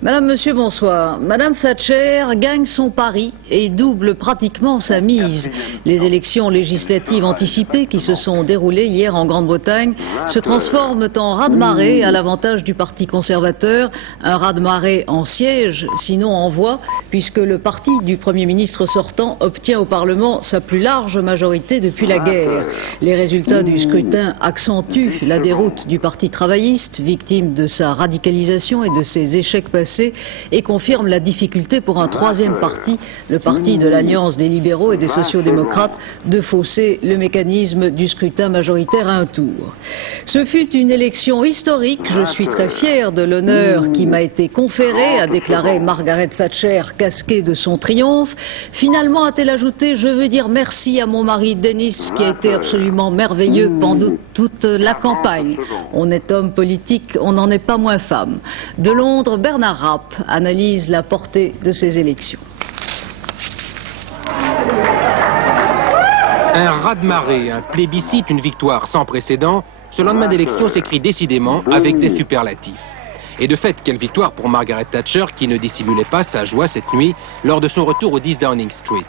Madame, Monsieur, bonsoir. Madame Thatcher gagne son pari et double pratiquement sa mise. Les élections législatives anticipées qui se sont déroulées hier en Grande-Bretagne se transforment en raz-de-marée à l'avantage du Parti conservateur. Un raz-de-marée en siège, sinon en voix, puisque le parti du Premier ministre sortant obtient au Parlement sa plus large majorité depuis la guerre. Les résultats du scrutin accentuent la déroute du Parti travailliste, victime de sa radicalisation et de ses échecs passés, et confirme la difficulté pour un troisième parti, le parti de l'Alliance des libéraux et des sociaux-démocrates, de fausser le mécanisme du scrutin majoritaire à un tour. Ce fut une élection historique, je suis très fier de l'honneur qui m'a été conféré, a déclaré Margaret Thatcher, casquée de son triomphe. Finalement, a-t-elle ajouté, je veux dire merci à mon mari Denis qui a été absolument merveilleux pendant toute la campagne. On est homme politique, on n'en est pas moins femme. De Londres, Bernard Rapp analyse la portée de ces élections. Un raz-de-marée, un plébiscite, une victoire sans précédent, ce lendemain d'élection s'écrit décidément avec des superlatifs. Et de fait, quelle victoire pour Margaret Thatcher qui ne dissimulait pas sa joie cette nuit lors de son retour au 10 Downing Street.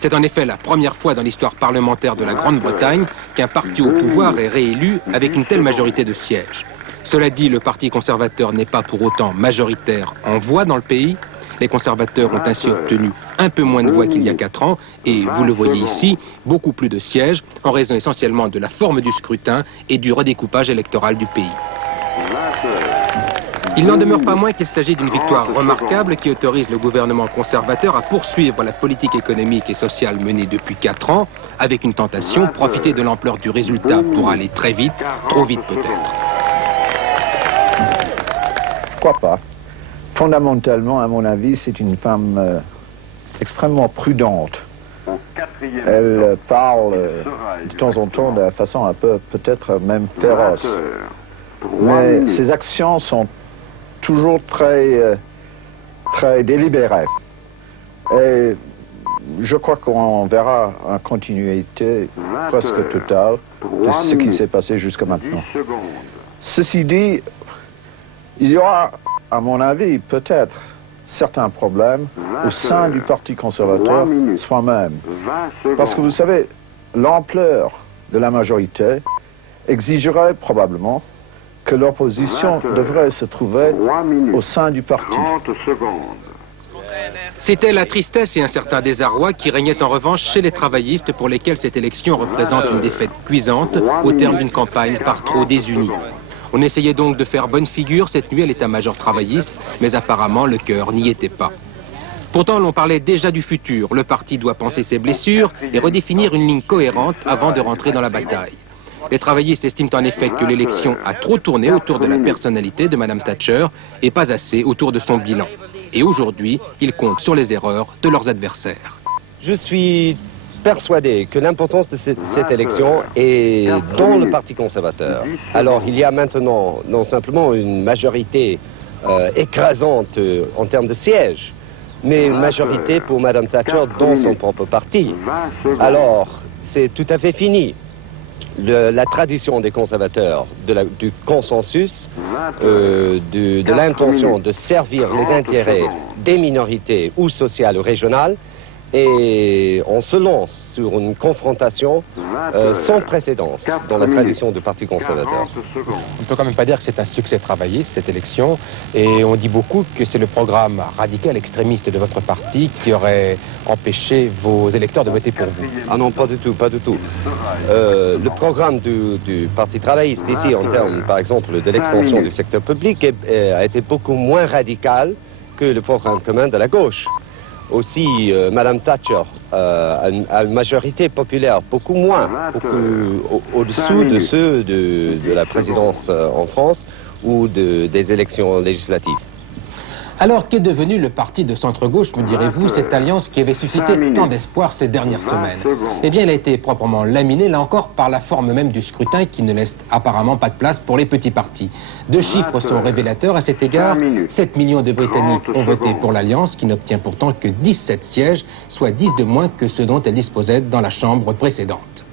C'est en effet la première fois dans l'histoire parlementaire de la Grande-Bretagne qu'un parti au pouvoir est réélu avec une telle majorité de sièges. Cela dit, le Parti conservateur n'est pas pour autant majoritaire en voix dans le pays. Les conservateurs ont ainsi obtenu un peu moins de voix qu'il y a 4 ans et, vous le voyez ici, beaucoup plus de sièges en raison essentiellement de la forme du scrutin et du redécoupage électoral du pays. Il n'en demeure pas moins qu'il s'agit d'une victoire remarquable qui autorise le gouvernement conservateur à poursuivre la politique économique et sociale menée depuis 4 ans avec une tentation, profiter de l'ampleur du résultat pour aller très vite, trop vite peut-être. Pourquoi pas? Fondamentalement, à mon avis, c'est une femme extrêmement prudente. Elle parle de temps en temps de façon un peu, peut-être même féroce. Mais ses actions sont toujours très délibérées. Et je crois qu'on verra une continuité presque totale de ce qui s'est passé jusqu'à maintenant. Ceci dit, il y aura, à mon avis, peut-être certains problèmes au sein du Parti conservateur soi-même. Parce que vous savez, l'ampleur de la majorité exigerait probablement que l'opposition devrait se trouver au sein du parti. C'était la tristesse et un certain désarroi qui régnaient en revanche chez les travaillistes pour lesquels cette élection représente une défaite cuisante au terme d'une campagne par trop désunie. On essayait donc de faire bonne figure cette nuit à l'état-major travailliste, mais apparemment le cœur n'y était pas. Pourtant, l'on parlait déjà du futur. Le parti doit penser ses blessures et redéfinir une ligne cohérente avant de rentrer dans la bataille. Les travaillistes estiment en effet que l'élection a trop tourné autour de la personnalité de Mme Thatcher et pas assez autour de son bilan. Et aujourd'hui, ils comptent sur les erreurs de leurs adversaires. Je suis persuadé que l'importance de cette élection est dans le Parti conservateur. Alors il y a maintenant non simplement une majorité écrasante en termes de sièges, mais une majorité pour Mme Thatcher dans son propre parti. Alors c'est tout à fait fini. La tradition des conservateurs, du consensus, de l'intention de servir les intérêts des minorités ou sociales ou régionales, et on se lance sur une confrontation sans précédent dans la tradition du Parti conservateur. On ne peut quand même pas dire que c'est un succès travailliste, cette élection, et on dit beaucoup que c'est le programme radical extrémiste de votre parti qui aurait empêché vos électeurs de voter pour vous. Ah non, pas du tout, pas du tout. Le programme du Parti travailliste ici, en termes, par exemple, de l'extension du secteur public, a été beaucoup moins radical que le programme commun de la gauche. Aussi, Mme Thatcher a une majorité populaire beaucoup moins, au-dessous de ceux de la présidence en France ou des élections législatives. Alors qu'est devenu le parti de centre-gauche, me direz-vous, cette alliance qui avait suscité tant d'espoir ces dernières semaines? Eh bien, elle a été proprement laminée, là encore, par la forme même du scrutin qui ne laisse apparemment pas de place pour les petits partis. 2 chiffres sont révélateurs à cet égard. 7 millions de Britanniques ont voté pour l'alliance, qui n'obtient pourtant que 17 sièges, soit 10 de moins que ceux dont elle disposait dans la chambre précédente.